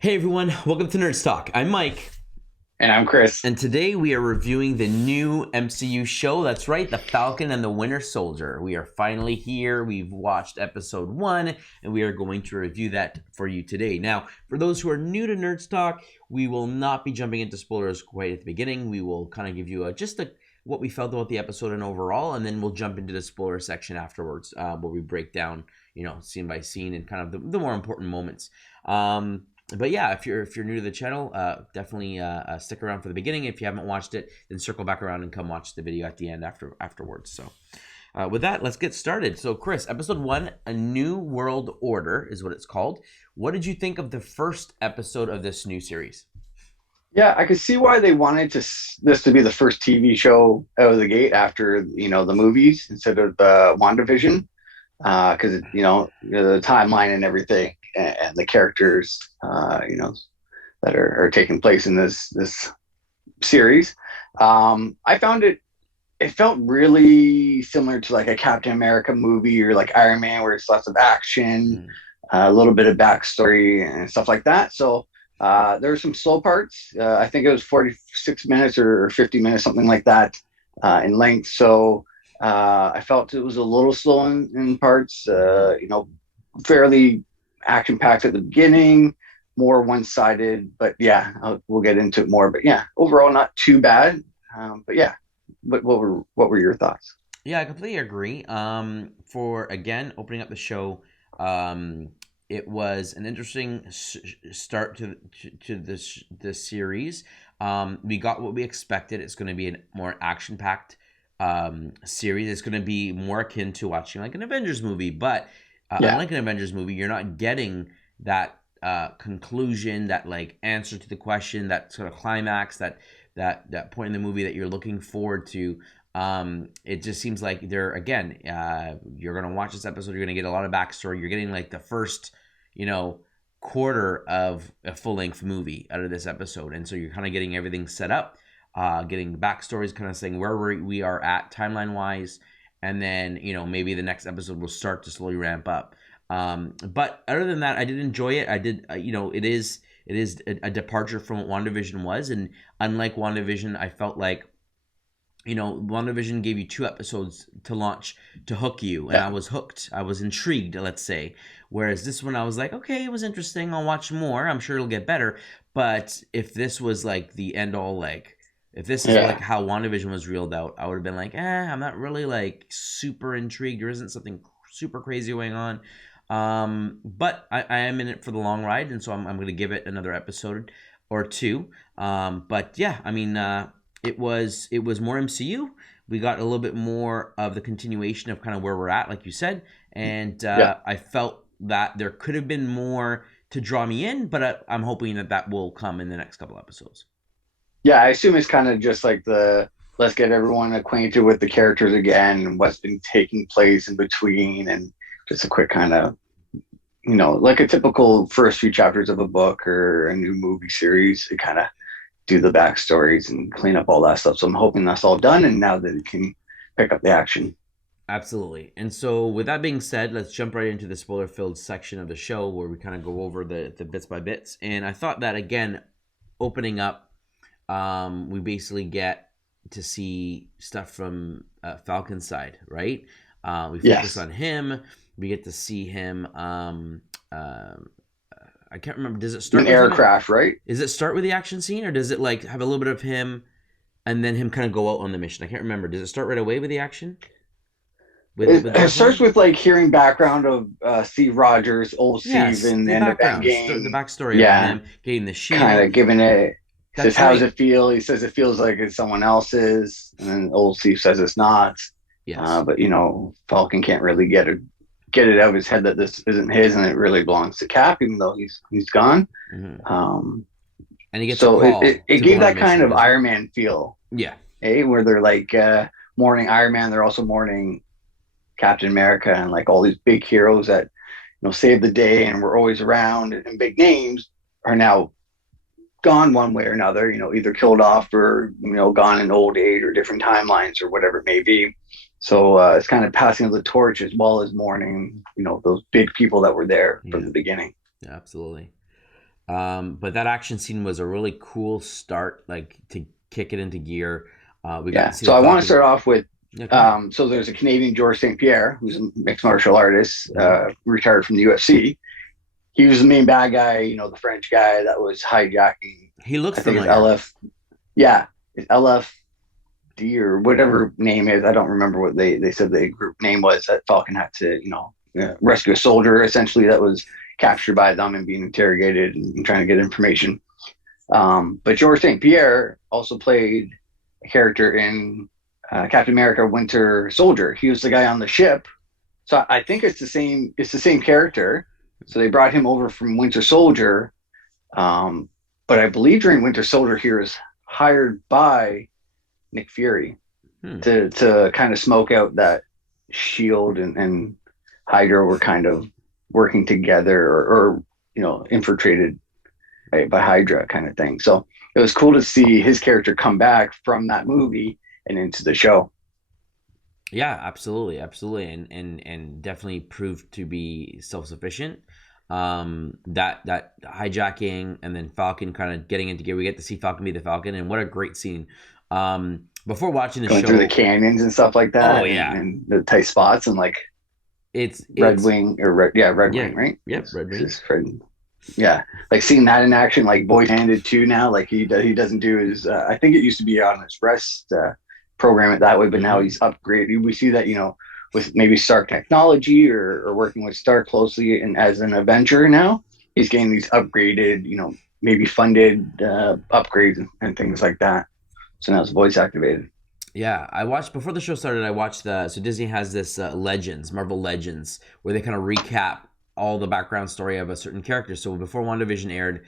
Hey everyone, welcome to Nerds Talk. I'm Mike, And I'm Chris. and today we are reviewing the new MCU show. That's right, The Falcon and the Winter Soldier. We are finally here. We've watched episode 1, and we are going to review that for you today. Now, for those who are new to Nerds Talk, we will not be jumping into spoilers quite at the beginning. We will kind of give you what we felt about the episode and overall, and then we'll jump into the spoiler section afterwards, where we break down, scene by scene and kind of the more important moments. But yeah, if you're new to the channel, definitely stick around for the beginning. If you haven't watched it, then circle back around and come watch the video at the end afterwards. So with that, let's get started. So Chris, episode 1, A New World Order is what it's called. What did you think of the first episode of this new series? Yeah, I could see why they wanted this to be the first TV show out of the gate after the movies instead of WandaVision, because the timeline and everything and the characters that are taking place in this series. I found it felt really similar to like a Captain America movie or like Iron Man, where it's lots of action, a little bit of backstory and stuff like that. So there were some slow parts. I think it was 46 minutes or 50 minutes, something like that, in length. So I felt it was a little slow in parts, fairly action packed at the beginning, more one sided. But yeah, we'll get into it more. But yeah, overall, not too bad. But yeah, what were your thoughts? Yeah, I completely agree. For again opening up the show, it was an interesting start to this series. We got what we expected. It's going to be a more action packed series. It's going to be more akin to watching like an Avengers movie, but Yeah, unlike an Avengers movie, you're not getting that conclusion, that like answer to the question, that sort of climax, that point in the movie that you're looking forward to. It just seems like they're again, you're gonna watch this episode, you're gonna get a lot of backstory. You're getting like the first, quarter of a full length movie out of this episode, and so you're kind of getting everything set up, getting backstories, kind of saying where we are at timeline wise, and then maybe the next episode will start to slowly ramp up. But other than that, I did enjoy it. I did, it is a departure from what WandaVision was, and unlike WandaVision, I felt like WandaVision gave you 2 episodes to launch to hook you, and yeah, I was hooked. I was intrigued, let's say. Whereas this one, I was like, okay, it was interesting. I'll watch more. I'm sure it'll get better. But if this was like the end all, like if this is like yeah. how WandaVision was reeled out, I would have been like, I'm not really like super intrigued. There isn't something super crazy going on. But I am in it for the long ride, and so I'm going to give it another episode or two. But yeah, I mean, it was more MCU. We got a little bit more of the continuation of kind of where we're at, like you said, and Yeah. I felt that there could have been more to draw me in, but I'm hoping that will come in the next couple episodes. Yeah, I assume it's kind of just like the let's get everyone acquainted with the characters again and what's been taking place in between, and just a quick kind of, like a typical first few chapters of a book or a new movie series. They kind of do the backstories and clean up all that stuff. So I'm hoping that's all done, and now that it can pick up the action. Absolutely. And so, with that being said, let's jump right into the spoiler filled section of the show where we kind of go over the bits by bits. And I thought that, again, opening up, we basically get to see stuff from Falcon's side, right? We focus Yes, on him. We get to see him. I can't remember. Does it an start with him? aircraft, right? Does it start with the action scene, or does it like have a little bit of him and then him kind of go out on the mission? I can't remember. Does it start right away with the action? With It that starts point? with like hearing background of Steve Rogers, old Steve Yes, in the the end of background, the Endgame. backstory of Yeah, him getting the kind shield. of giving it. Says, That's "How does right. it feel?" He says, "It feels like it's someone else's," and then old Steve says, "It's not." Yes. But Falcon can't really get it out of his head that this isn't his, and it really belongs to Cap, even though he's gone. Hmm. Um, And he gets a so it, call it it to go gave on a that kind mission, of doesn't it? Iron Man feel, Yeah. where they're like mourning Iron Man, they're also mourning Captain America, and like all these big heroes that saved the day and were always around, and big names are now gone one way or another, either killed off or, gone in old age or different timelines or whatever it may be. So it's kind of passing of the torch as well as mourning, those big people that were there from Yeah. the beginning. Yeah, absolutely. But that action scene was a really cool start, like to kick it into gear. We got to Yeah. see So the I want to Falcon. start off with Yeah, go ahead. so there's a Canadian George St. Pierre who's a mixed martial artist, Hmm. retired from the UFC. He was the main bad guy, the French guy that was hijacking. He looks I think it's familiar. LF. Yeah, it's LFD or whatever name is. I don't remember what they said the group name was that Falcon had to, rescue a soldier essentially that was captured by them and being interrogated and trying to get information. But George St. Pierre also played a character in Captain America: Winter Soldier. He was the guy on the ship, so I think it's the same. It's the same character. So they brought him over from Winter Soldier, um, but I believe during Winter Soldier he was hired by Nick Fury Hmm. to kind of smoke out that Shield and Hydra were kind of working together or infiltrated by Hydra kind of thing. So it was cool to see his character come back from that movie and into the show. Yeah, absolutely, absolutely, and definitely proved to be self sufficient. That hijacking and then Falcon kind of getting into gear. We get to see Falcon be the Falcon, and what a great scene. Before watching the Going through the show, canyons and stuff like oh that, yeah, and the tight spots and like Red it's Wing or Red yeah, Wing, right? yep, Red It's Wing. his friend. Yeah, like seeing that in action, like voice handed too now. Like he doesn't do his. I think it used to be on his rest program it that way, but now Mm-hmm. he's upgraded. We see that with maybe Stark Technology or working with Stark closely and as an Avenger now, he's getting these upgraded, maybe funded upgrades and things like that. So now it's voice activated. Yeah, I watched before the show started. I watched the so Disney has this Legends, Marvel Legends, where they kind of recap all the background story of a certain character. So before WandaVision aired,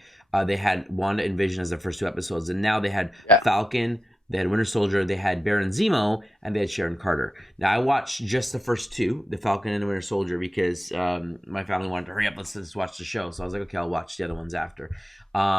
they had Wanda and Vision as the first two episodes, and now they had Yeah, Falcon, they had Winter Soldier, they had Baron Zemo, and they had Sharon Carter. Now I watched just the first two, the Falcon and the Winter Soldier, because my family wanted to hurry up. Let's watch the show. So I was like, okay, I'll watch the other ones after.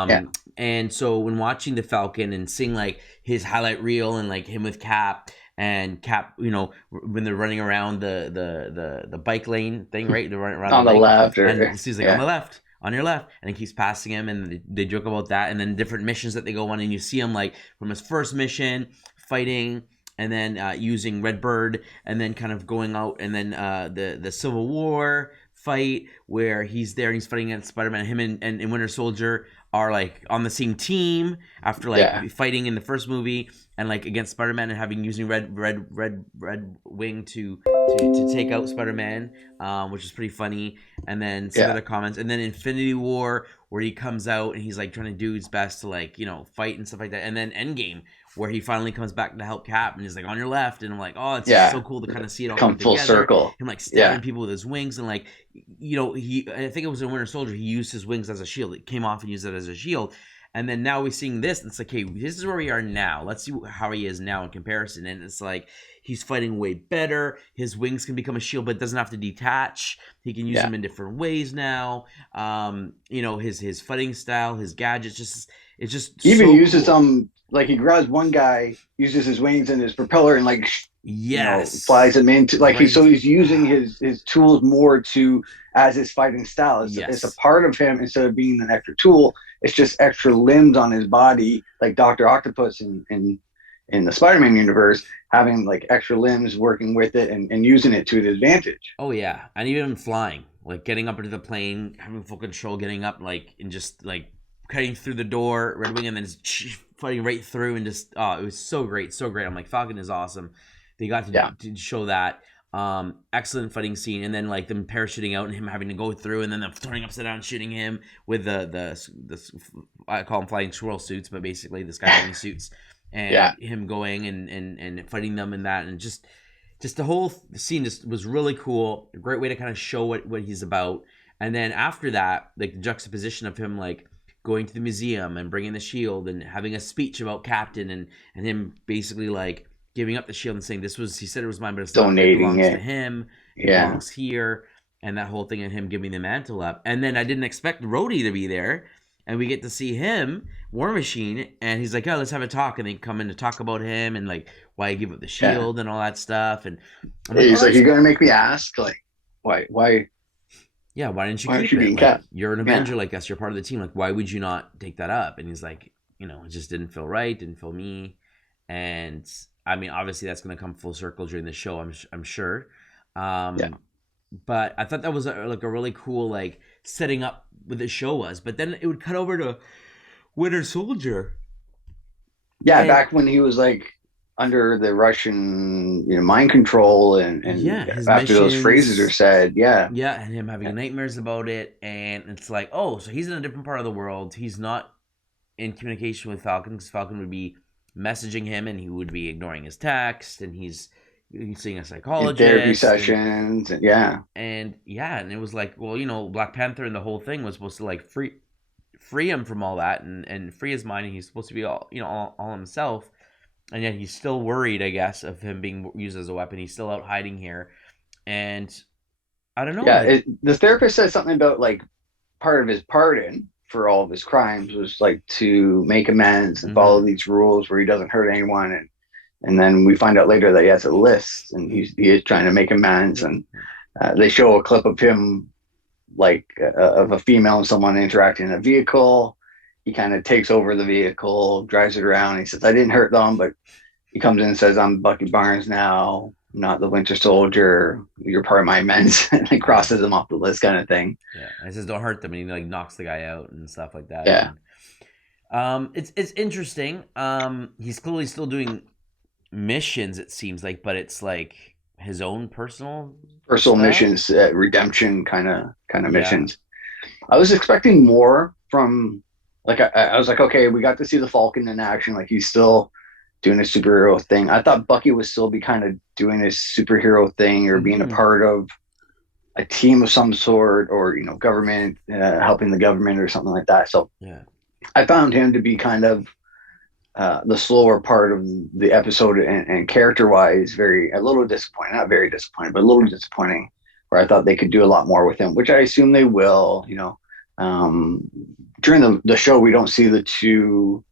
yeah, And so when watching the Falcon and seeing like his highlight reel and like him with Cap and Cap, when they're running around the bike lane thing, right? They're running around the on the lake, left and or he's like on yeah, the left, on your left, and he keeps passing him, and they joke about that, and then different missions that they go on, and you see him like from his first mission fighting. And then using Redbird, and then kind of going out, and then the Civil War fight where he's there and he's fighting against Spider-Man. Him and Winter Soldier are like on the same team after yeah, like fighting in the first movie and like against Spider-Man and having using red wing to take out Spider-Man, which is pretty funny. And then some yeah, other comments, and then Infinity War where he comes out and he's like trying to do his best to like fight and stuff like that. And then Endgame where he finally comes back to help Cap and he's like on your left, and I'm like, oh, it's just so yeah. cool to kind of see it all come Come full together. circle. Him like Yeah, stabbing people with his wings and like he I think it was in Winter Soldier he used his wings as a shield. It came off and used it as a shield. And then now we're seeing this, and it's like, hey, this is where we are now. Let's see how he is now in comparison. And it's like he's fighting way better. His wings can become a shield, but it doesn't have to detach. He can use yeah. them in different ways now. His fighting style, his gadgets, it's just He even so uses cool. like he grabs one guy, uses his wings and his propeller, and like flies Yes, him into like right. he's using his tools more to as his fighting style. It's a Yes. part of him instead of being an extra tool. It's just extra limbs on his body, like Doctor Octopus in the Spider-Man universe, having like extra limbs working with it and using it to his advantage. Oh yeah, and even flying, like getting up into the plane, having full control, getting up like and just like cutting through the door, Red Wing, and then just fighting right through, and just it was so great, so great. I'm like Falcon is awesome. They got Yeah, to show that excellent fighting scene, and then like them parachuting out and him having to go through, and then them turning upside down, shooting him with the I call them flying swirl suits, but basically the skydiving suits, yeah, and him going and fighting them in that, and just the whole scene just was really cool. A great way to kind of show what he's about. And then after that, like the juxtaposition of him like going to the museum and bringing the shield and having a speech about Captain and him basically like giving up the shield and saying he said it was mine, but it's not. It donating belongs to it. him. It Yeah, belongs here. And that whole thing and him giving the mantle up. And then I didn't expect Rhodey to be there. And we get to see him, War Machine, and he's like, "Oh, let's have a talk." And they come in to talk about him and like why he gave up the yeah. shield and all that stuff. And I'm like, "Oh, He's like, that's you're gonna make me ask, like, why? yeah, why didn't you Why aren't keep you it? being Like, kept? you're an Yeah, Avenger like us. You're part of the team. Like, why would you not take that up? And he's like, it just didn't feel right. Didn't feel me. And I mean, obviously, that's going to come full circle during the show. I'm sure. yeah, Um, but I thought that was like a really cool like setting up what the show was. But then it would cut over to Winter Soldier, yeah. and Back when he was like under the Russian, mind control, and yeah, his after those phrases are missions. said, yeah, Yeah, and him yeah, having nightmares about it, and it's like, oh, so he's in a different part of the world. He's not in communication with Falcon because Falcon would be messaging him, and he would be ignoring his text, and he's seeing a in therapy psychologist, sessions, and yeah, and yeah, and it was like, well, Black Panther and the whole thing was supposed to like free him from all that and free his mind, and he's supposed to be all himself, and yet he's still worried, I guess, of him being used as a weapon. He's still out hiding here, and I don't know, yeah. like. The therapist says something about like part of his pardon for all of his crimes was like to make amends and follow Mm-hmm. these rules where he doesn't hurt anyone, and then we find out later that he has a list and he is trying to make amends, and they show a clip of him like of a female and someone interacting in a vehicle. He kind of takes over the vehicle, drives it around. He says, "I didn't hurt them," but he comes in and says, "I'm Bucky Barnes now, not the Winter Soldier. You're part of my men's," and he Yeah. crosses him off the list, kind of thing. Yeah, and it says don't hurt them, and he like knocks the guy out and stuff like that. Yeah, And it's interesting. He's clearly still doing missions. It seems like, but it's like his own personal personal stuff. missions, redemption kind of Yeah, missions. I was expecting more from like I was like, okay, we got to see the Falcon in action. Like he's still doing a superhero thing. I thought Bucky would still be kind of doing his superhero thing or being a mm-hmm. part of a team of some sort, or government, helping the government or something like that. So Yeah, I found him to be kind of the slower part of the episode, and character wise, a little disappointing. Not very disappointing, but a little disappointing. Where I thought they could do a lot more with him, which I assume they will. Um, during the show, we don't see the two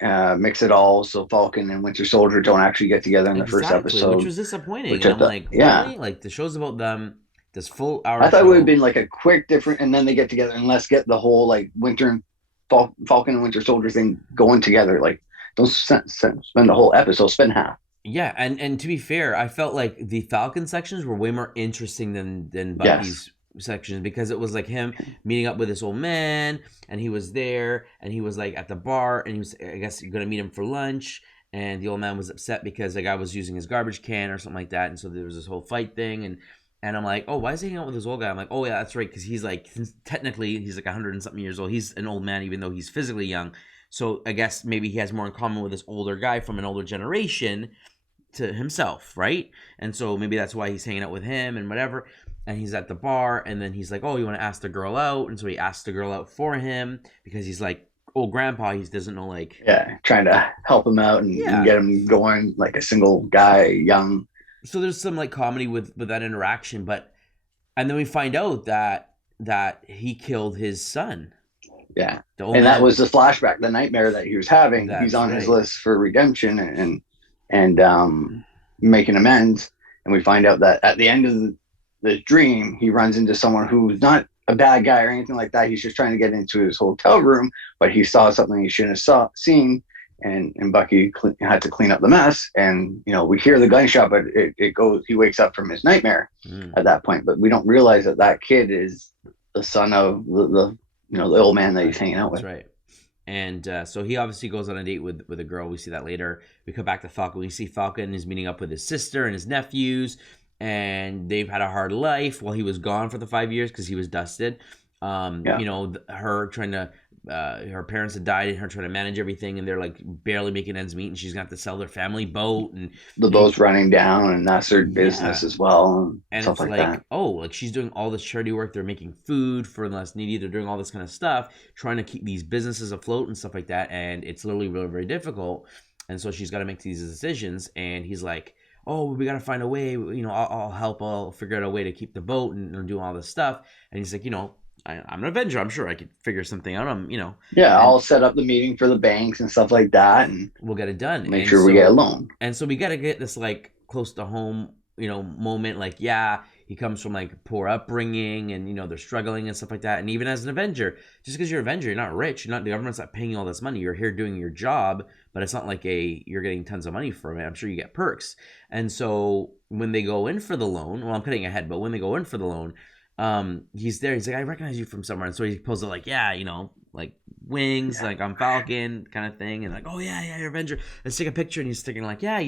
mix at all. So Falcon and Winter Soldier don't actually get together in the first exactly. Which episode, was disappointing, which and I I'm thought, like, yeah, really? Like the show's about them. This full hour I thought it would have show. been like a quick different, and then they get together, and let's get the whole like Winter and Falcon and Winter Soldier thing going together. Like, don't spend the whole episode, spend half. Yeah, and to be fair, I felt like the Falcon sections were way more interesting than Yes, Bucky's sections because it was like him meeting up with this old man, and he was there, and he was like at the bar, and he was, I guess, you're gonna meet him for lunch, and the old man was upset because the guy was using his garbage can or something like that, and so there was this whole fight thing, and I'm like, oh, why is he hanging out with this old guy? I'm like, oh yeah, that's right, because he's like technically he's like 100 and something years old. He's an old man even though he's physically young. So I guess maybe he has more in common with this older guy from an older generation to himself, right? And so maybe that's why he's hanging out with him and whatever. And he's at the bar, and then he's like, "Oh, you want to ask the girl out?" And so he asks the girl out for him because he's like, "Old grandpa, he doesn't know like." yeah, trying to help him out and Yeah. get him going like a single guy, young. So there's some like comedy with that interaction, but and then we find out that he killed his son, Yeah, the old and that man. was the flashback, the nightmare that he was having. He's That's on his right. list for redemption and making amends. And we find out that at the end of the dream, he runs into someone who's not a bad guy or anything like that. He's just trying to get into his hotel room, but he saw something he shouldn't have seen. And Bucky had to clean up the mess. And, we hear the gunshot, but it goes, he wakes up from his nightmare Mm. at that point. But we don't realize that that kid is the son of the old man that he's Right. hanging out That's with. right. And so he obviously goes on a date with a girl. We see that later. We come back to Falcon. We see Falcon is meeting up with his sister and his nephews, and they've had a hard life while he was gone for the 5 years because he was dusted. Yeah. Her trying to, her parents had died, and her trying to manage everything, and they're like barely making ends meet, and she's got to sell their family boat, and The boat's running down, and that's their business yeah, as well, and and stuff it's like that. like, oh, like she's doing all this charity work. They're making food for the less needy. They're doing all this kind of stuff, trying to keep these businesses afloat and stuff like that. And it's literally really, very difficult. And so she's got to make these decisions. And he's like, oh, we got to find a way. I'll help. I'll figure out a way to keep the boat and do all this stuff. And he's like, I'm an Avenger. I'm sure I could figure something out. Yeah, And I'll set up the meeting for the banks and stuff like that, and we'll get it done. make sure we get a loan. And so we got to get this like close to home, moment. Like, yeah, he comes from like poor upbringing, and they're struggling and stuff like that. And even as an Avenger, just because you're an Avenger, you're not rich. You're not the government's not paying you all this money. You're here doing your job, but it's not like you're getting tons of money from it. I'm sure you get perks. And so when they go in for the loan, well, I'm cutting ahead, but when they go in for the loan, he's there. He's like, I recognize you from somewhere. And so he pulls it like, yeah, like wings, like I'm Falcon kind of thing. And like, oh yeah, you're Avenger. Let's take a picture. And he's sticking like, yeah,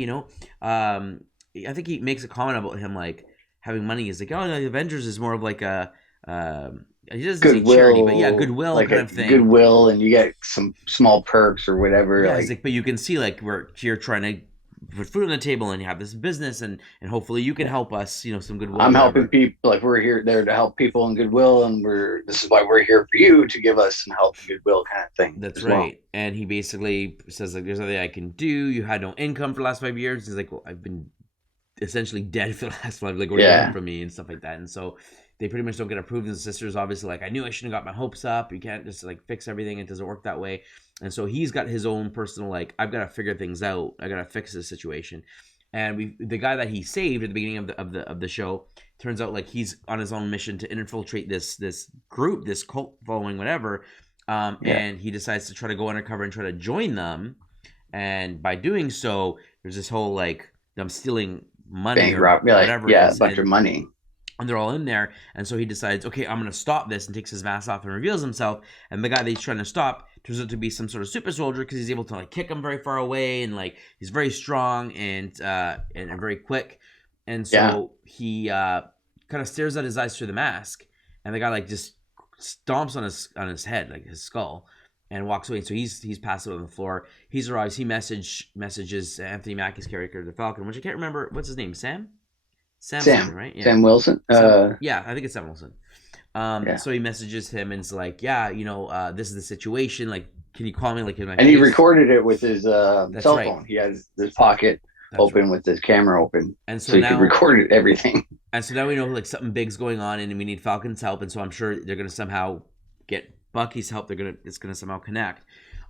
I think he makes a comment about him like having money. He's like, oh, no, the Avengers is more of like a, he doesn't say charity, but yeah, goodwill like kind of thing. Goodwill, and you get some small perks or whatever. Yeah, like, but you can see like we're here trying to put food on the table, and you have this business, and hopefully you can help us, some goodwill. I'm helping people, like we're there to help people in goodwill, and this is why we're here for you, to give us some help and goodwill kind of thing. That's right. Well. And he basically says like, there's nothing I can do. You had no income for the last 5 years. He's like, well, I've been essentially dead for the last 5. Like, what do you want from me and stuff like that. And so they pretty much don't get approved. And the sister's obviously like, I knew I shouldn't have got my hopes up. You can't just like fix everything. It doesn't work that way. And so he's got his own personal, like, I've got to figure things out. I got to fix this situation. And the guy that he saved at the beginning of the show, turns out like he's on his own mission to infiltrate this group, this cult following, whatever. And he decides to try to go undercover and try to join them. And by doing so, there's this whole like them stealing money or whatever. Yeah, a bunch of money. And they're all in there. And so he decides, okay, I'm going to stop this, and takes his mask off and reveals himself. And the guy that he's trying to stop turns out to be some sort of super soldier, because he's able to like kick him very far away, and like he's very strong and very quick. And so he kind of stares at his eyes through the mask, and the guy like just stomps on his head, like his skull, and walks away. So he's passed out on the floor. He's arrives. He messages Anthony Mackie's character, the Falcon, which I can't remember. What's his name? Sam, right? Yeah. Sam Wilson. Yeah, I think it's Sam Wilson. So he messages him and is like, this is the situation. Like, can you call me? Like, in my and face? He recorded it with his cell phone. He has his pocket open with his camera open, and so now he recorded everything. And so now we know like something big's going on, and we need Falcon's help. And so I'm sure they're gonna somehow get Bucky's help. It's gonna somehow connect.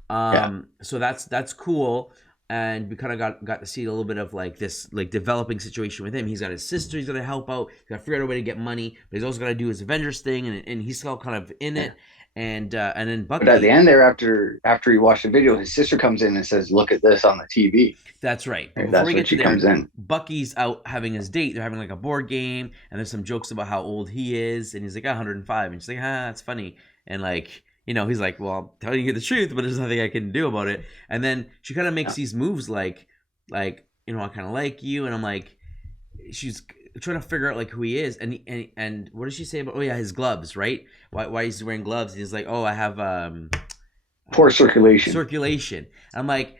So that's cool. And we kind of got to see a little bit of like this like developing situation with him. He's got his sister. He's got to help out. He's got to figure out a way to get money, but he's also got to do his Avengers thing, and he's still kind of in it. And then Bucky. But at the end there, after he watched the video, his sister comes in and says, "Look at this on the TV." That's right. That's when she comes in. Bucky's out having his date. They're having like a board game, and there's some jokes about how old he is, and he's like 105, and she's like, that's funny, and like. He's like, well, I'm telling you the truth, but there's nothing I can do about it. And then she kind of makes these moves like, I kind of like you. And I'm like, she's trying to figure out like who he is. And what does she say about, his gloves, right? Why he's wearing gloves? And he's like, I have poor circulation. And I'm like,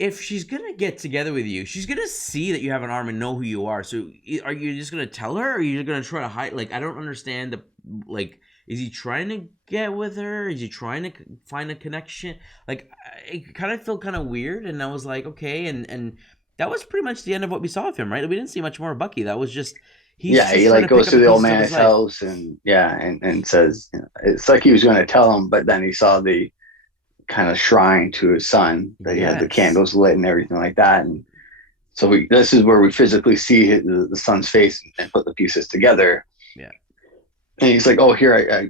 if she's going to get together with you, she's going to see that you have an arm and know who you are. So are you just going to tell her, or are you going to try to hide? Like, I don't understand is he trying to get with her? Is he trying to find a connection? Like, it kind of felt kind of weird, and I was like, okay, and that was pretty much the end of what we saw of him, right? We didn't see much more of Bucky. That was just he like goes to the old man's house and says, it's like he was going to tell him, but then he saw the kind of shrine to his son that he had the candles lit and everything like that, and so this is where we physically see the son's face and put the pieces together. Yeah. And he's like, here, I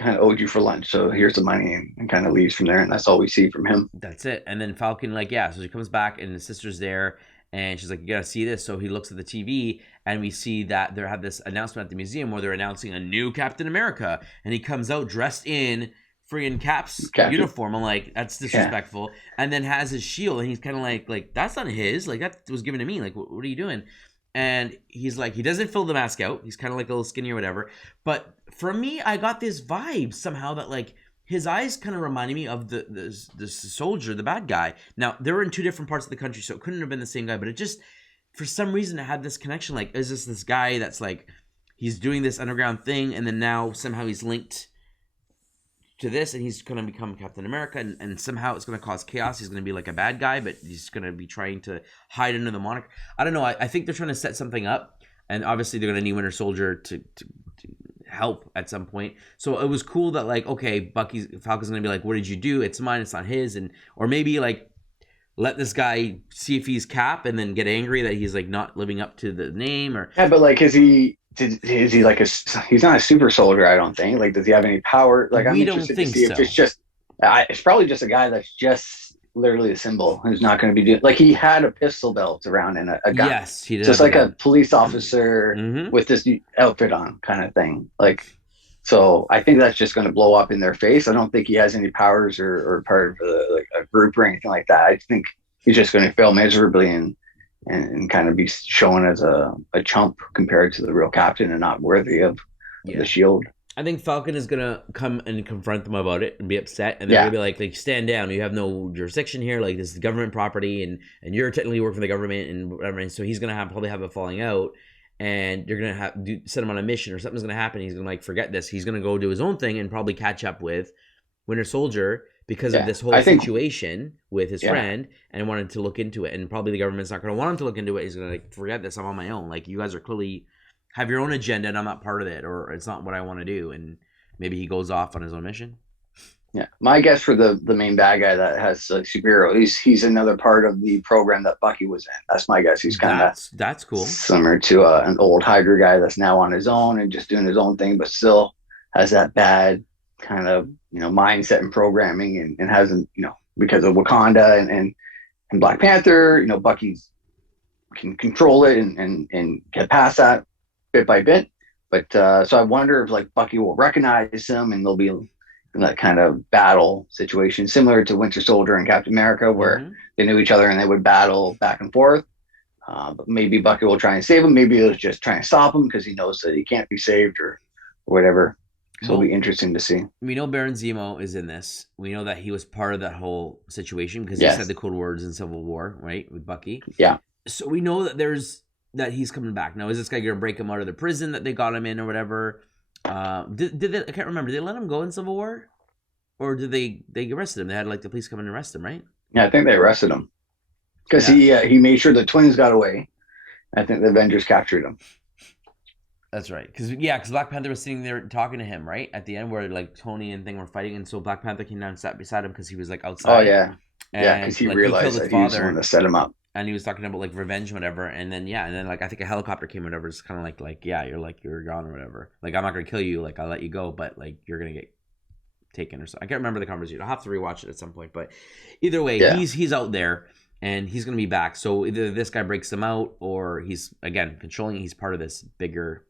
kind of owed you for lunch, so here's the money, and kind of leaves from there, and that's all we see from him. That's it. And then Falcon, so she comes back, and his sister's there, and she's like, you gotta see this. So he looks at the TV, and we see that they have this announcement at the museum where they're announcing a new Captain America, and he comes out dressed in friggin' Cap's uniform. I'm like, that's disrespectful. Yeah. And then has his shield, and he's kind of like, that's not his. Like, that was given to me. Like, what are you doing? And he's like, he doesn't fill the mask out. He's kind of like a little skinny or whatever. But for me, I got this vibe somehow that like his eyes kind of reminded me of the soldier, the bad guy. Now, they were in two different parts of the country, so it couldn't have been the same guy. But it just, for some reason, it had this connection. Like, is this guy that's like, he's doing this underground thing, and then now somehow he's linked to this, and he's going to become Captain America, and somehow it's going to cause chaos. He's going to be like a bad guy, but he's going to be trying to hide under the moniker. I don't know. I think they're trying to set something up, and obviously they're going to need Winter Soldier to help at some point. So it was cool that like, okay, Falcon's going to be like, what did you do? It's mine. It's not his. Or maybe like let this guy see if he's Cap, and then get angry that he's like not living up to the name. Or but like, is he is he like he's not a super soldier, I don't think. Like, does he have any power? Like, I'm We don't interested to think see if it's so. just, it's probably just a guy that's just literally a symbol who's not going to be doing, like, he had a pistol belt around and a gun, Yes, he did just have a like a gun. police officer Mm-hmm. with this outfit on kind of thing. Like, so I think that's just going to blow up in their face. I don't think he has any powers or part of like a group or anything like that. I think he's just going to fail miserably and kind of be shown as a chump compared to the real captain and not worthy of the Yeah. shield. I think Falcon is gonna come and confront them about it and be upset, and they're gonna Yeah, be like stand down. You have no jurisdiction here. Like, this is government property, and you're technically working for the government and whatever. And so he's gonna probably have a falling out, and you're gonna send him on a mission or something's gonna happen. He's gonna like forget this. He's gonna go do his own thing and probably catch up with Winter Soldier because of yeah. this whole I think, situation with his yeah, friend, and wanted to look into it. And probably the government's not gonna want him to look into it. He's gonna like forget this. I'm on my own. Like, you guys are clearly have your own agenda, and I'm not part of it, or it's not what I want to do. And maybe he goes off on his own mission. yeah. My guess for the main bad guy that has like superhero, he's another part of the program that Bucky was in. That's my guess. He's kind of That's cool. similar to an old Hydra guy that's now on his own and just doing his own thing, but still has that bad kind of mindset and programming, and hasn't because of Wakanda and Black Panther. Bucky's can control it and get past that bit by bit. But so I wonder if like Bucky will recognize him and they'll be in that kind of battle situation, similar to Winter Soldier and Captain America, where Mm-hmm. they knew each other and they would battle back and forth. But maybe Bucky will try and save him. Maybe he'll just try and stop him because he knows that he can't be saved or whatever. So it'll be Well, interesting to see. we know Baron Zemo is in this. We know that he was part of that whole situation because he said Yes. the code words in Civil War, right, with Bucky. Yeah. So we know that he's coming back. Now, is this guy gonna break him out of the prison that they got him in or whatever? Did they, I can't remember. Did they let him go in Civil War, or did they arrested him? They had like the police come and arrest him, right? Yeah, I think they arrested him because Yeah, he made sure the twins got away. I think the Avengers captured him. that's right. Because Black Panther was sitting there talking to him, right, at the end where like Tony and thing were fighting, and so Black Panther came down and sat beside him because he was like Oh outside, yeah, yeah, because and he like he killed realized his that he was the one father, that set him up. and he was talking about like revenge, and whatever. And then like I think a helicopter came, or whatever. It's kind of like yeah, you're gone or whatever. Like, I'm not gonna kill you. Like, I'll let you go, but like you're gonna get taken or so. I can't remember the conversation. I'll have to rewatch it at some point. But either way, Yeah, he's out there and he's gonna be back. So either this guy breaks him out, or he's again controlling. He's part of this bigger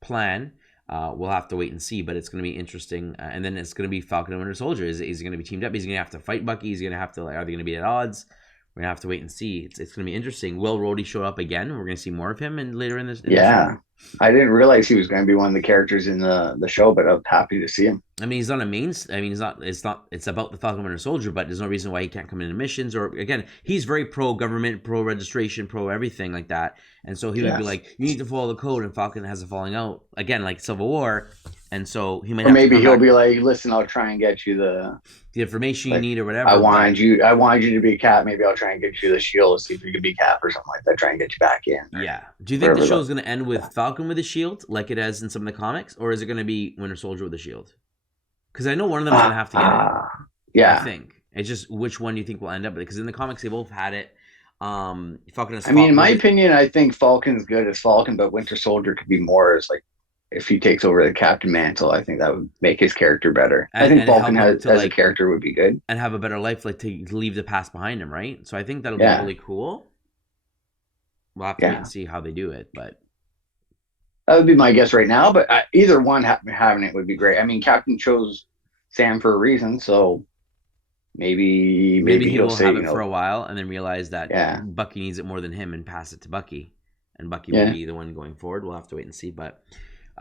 plan. We'll have to wait and see, but it's going to be interesting. And then it's going to be Falcon and Winter Soldier. Is he going to be teamed up? He's going to have to fight Bucky. He's going to have to, like, are they going to be at odds? We're going to have to wait and see. It's going to be interesting. Will Rhodey show up again? We're going to see more of him and later in this. yeah. I didn't realize he was going to be one of the characters in the show, but I'm happy to see him. I mean, he's not a main. I mean, he's not. It's not. It's about the Falcon and Winter Soldier, but there's no reason why he can't come into missions. Or again, he's very pro government, pro registration, pro everything like that. And so he would be Yes. like, "You need to follow the code." And Falcon has a falling out again, like Civil War. And so he might Or have to maybe come he'll back, be like, "Listen, I'll try and get you the information you like need or whatever. I But wanted you. I wanted you to be Cap. Maybe I'll try and get you the shield. See if you can be Cap or something like that. Try and get you back in. yeah, do you think the Whatever. show is going to end with Falcon with a shield, like it has in some of the comics, or is it going to be Winter Soldier with a shield? Because I know one of them is going to have to get it. I Yeah. think it's just which one you think will end up. Because in the comics they both had it. Falcon has I mean, in my was it- opinion, I think Falcon's good as Falcon, but Winter Soldier could be more as like if he takes over the Captain Mantle. I think that would make his character better. I think and Falcon help him has to as a like character would be good. and have a better life, like to leave the past behind him, right? So I think that'll be Yeah. really cool. We'll have to wait Yeah. and see how they do it, but That would be my guess right now. But either one having it would be great. I mean, Captain chose Sam for a reason, so maybe maybe he he'll will say, have it for a while and then realize that yeah, Bucky needs it more than him and pass it to Bucky, and Bucky yeah. will be the one going forward. We'll have to wait and see, but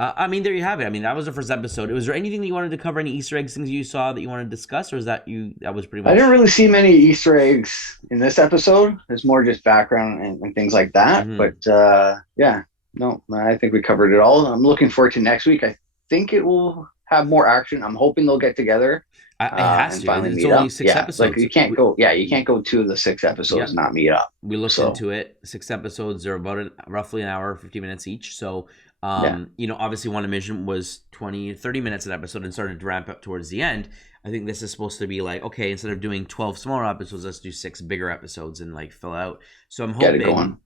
I mean, there you have it. I mean, that was the first episode. Was there anything that you wanted to cover? Any Easter eggs, things you saw that you wanted to discuss, or is that that was pretty much? I didn't really see many Easter eggs in this episode. It's more just background and things like that. Mhm. But yeah, no, I think we covered it all. I'm looking forward to next week. I think it will have more action. I'm hoping they'll get together It has and to. finally It's meet only up. 6 Yeah, episodes. like you can't go. Yeah, you can't go 2 of the 6 episodes Yeah. and not meet up. We looked So into it. 6 episodes. They're about roughly an hour, 50 minutes each. So, yeah, obviously WandaVision was 20, 30 minutes an episode and started to ramp up towards the end. I think this is supposed to be like, okay, instead of doing 12 smaller episodes, let's do 6 bigger episodes and like fill out. So I'm get it hoping going.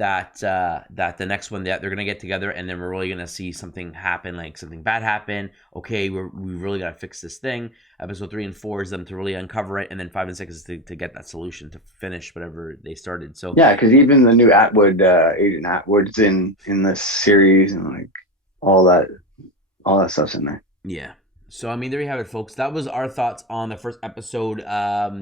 that the next one that they're gonna get together, and then we're really gonna see something happen, like something bad happen. Okay, we really gotta fix this thing. Episode 3 and 4 is them to really uncover it, and then 5 and 6 is to get that solution to finish whatever they started. So Yeah, because even the new Atwood, Agent Atwood's in this series, and like all that stuff's in there. yeah. So, I mean, there you have it, folks. That was our thoughts on the first episode.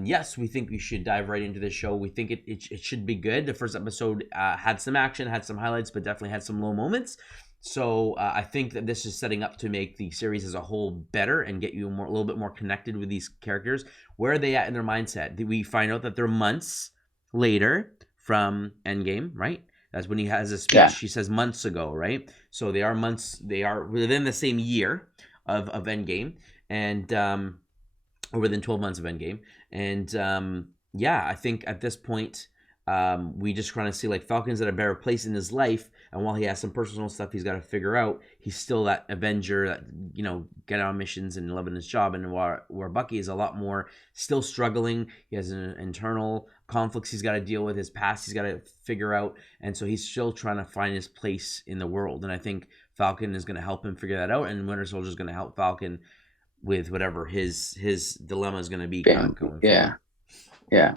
Yes, we think we should dive right into this show. We think it should be good. The first episode had some action, had some highlights, but definitely had some low moments. So, I think that this is setting up to make the series as a whole better and get you a little bit more connected with these characters. Where are they at in their mindset? We find out that they're months later from Endgame, right? That's when he has a speech. Yeah. He says months ago, right? So they are within the same year of Endgame, and or within 12 months of Endgame. And yeah, I think at this point, we just kind of see like Falcon's at a better place in his life, and while he has some personal stuff he's got to figure out, he's still that Avenger that, you know, get on missions and loving his job. And where Bucky is a lot more still struggling. He has an internal conflicts he's got to deal with, his past he's got to figure out, and so he's still trying to find his place in the world. And I think Falcon is going to help him figure that out, and Winter Soldier is going to help Falcon with whatever his dilemma is going to be. Yeah, yeah.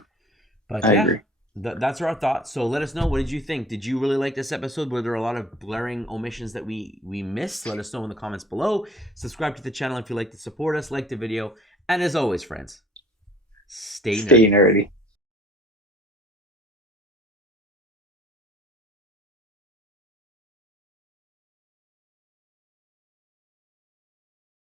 But I yeah, agree. That's our thoughts. So let us know, what did you think? Did you really like this episode? Were there a lot of glaring omissions that we missed? Let us know in the comments below. Subscribe to the channel if you'd like to support us. Like the video. And as always, friends, stay nerdy.